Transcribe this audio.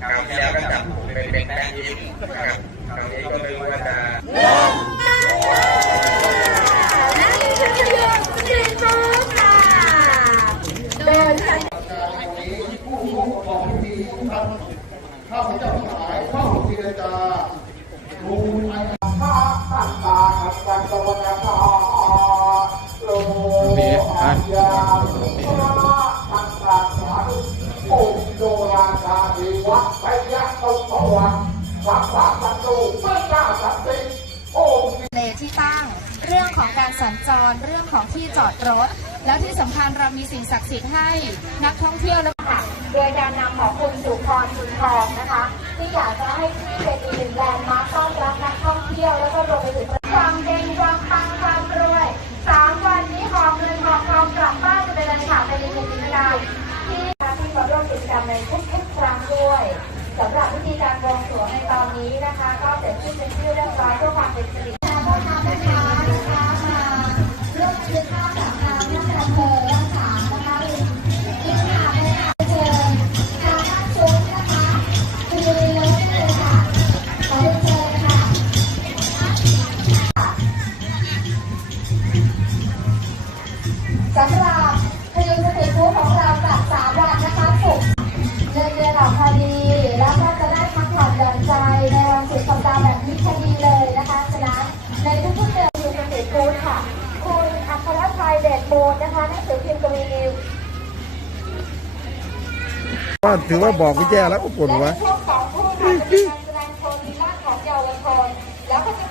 คราวที่แล้วก็จับเป็นเป็นแป้งยิ้มนะครับคราวนี้ก็ไม่รู้ว่าจะและนี่คือประโยชน์สตรีทฟู้ดค่ะเดินค่ะข้าพเจ้าทั้งหลายเข้าเจรจาลงไอ้ข้าขันตาขัดกันตะวันตาโลอัญญา วัดไปยักษ์ตกพวังสัพพะสัตตุไม่กล้าสัตติโองค์เลที่ตั้ง เรื่องของการสัญจรเรื่องของที่จอดรถ แล้วที่สำคัญเรามีสิ่งศักดิ์สิทธิ์ให้นักท่องเที่ยวและค่ะโดยการนำของคุณสุพรชุนทองนะคะ ที่อยากจะให้ที่เป็นอีกหนึ่งแลนด์มาร์คต้อนรับนักท่องเที่ยวแล้วก็รวมไปถึงความเฮงความปังความรวยสามวันนี้หอบเงินหอบทองกลับบ้านกันไปเลยค่ะเป็นอีกหนึ่งกิจกรรมที่ที่มาร่วมกิจกรรมในทุก บูนะคะนังสือพิมพ์กวีนิวก็ถือว่าบอกไม่แย่แล้วก็ปวดหัวและในช่วงสองทุ่มค่างของเยาวชนแล้วก็จะ